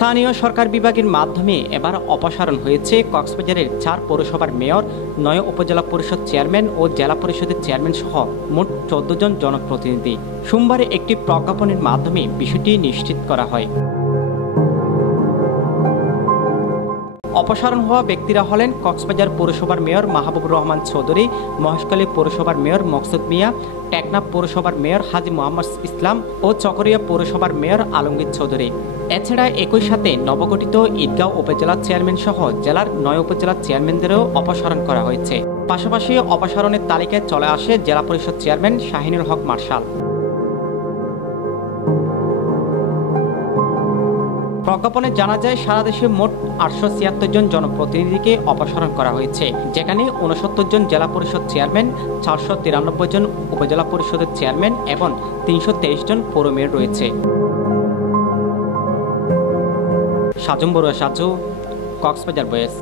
স্থানীয় সরকার বিভাগের মাধ্যমে এবার অপসারণ হয়েছে কক্সবাজারের 4 পৌরসভার মেয়র, 9 উপজেলা পরিষদ চেয়ারম্যান ও জেলা পরিষদের চেয়ারম্যান সহ মোট 14 জন জনপ্রতিনিধি। সোমবার একটি প্রজ্ঞাপনের মাধ্যমে বিষয়টি নিশ্চিত করা হয়। অপসারণ হওয়া ব্যক্তিরা হলেন কক্সবাজার পৌরসভার মেয়র মাহবুবুর রহমান চৌধুরী, মহেশখালী পৌরসভার মেয়র মকসুদ মিয়া, টেকনাফ পৌরসভার মেয়র হাজী মোহাম্মদ ইসলাম ও চকরিয়া পৌরসভার মেয়র আলমগীর চৌধুরী। এছাড়া একই সাথে নবগঠিত ঈদগাঁও উপজেলা চেয়ারম্যান সহ জেলার 9 উপজেলা চেয়ারম্যানদেরও অপসারণ করা হয়েছে। পাশাপাশি অপসারণের তালিকায় চলে আসে জেলা পরিষদ চেয়ারম্যান শাহিনুল হক মার্শাল। প্রজ্ঞাপনে জানা যায়, সারা দেশে মোট 876 জন জনপ্রতিনিধিকে অপসারণ করা হয়েছে, যেখানে 69 জন জেলা পরিষদ চেয়ারম্যান, 493 জন উপজেলা পরিষদের চেয়ারম্যান এবং 323 জন পৌর মেয়র রয়েছে। সাজু বড়ুয়া, কক্সবাজার ভয়েস।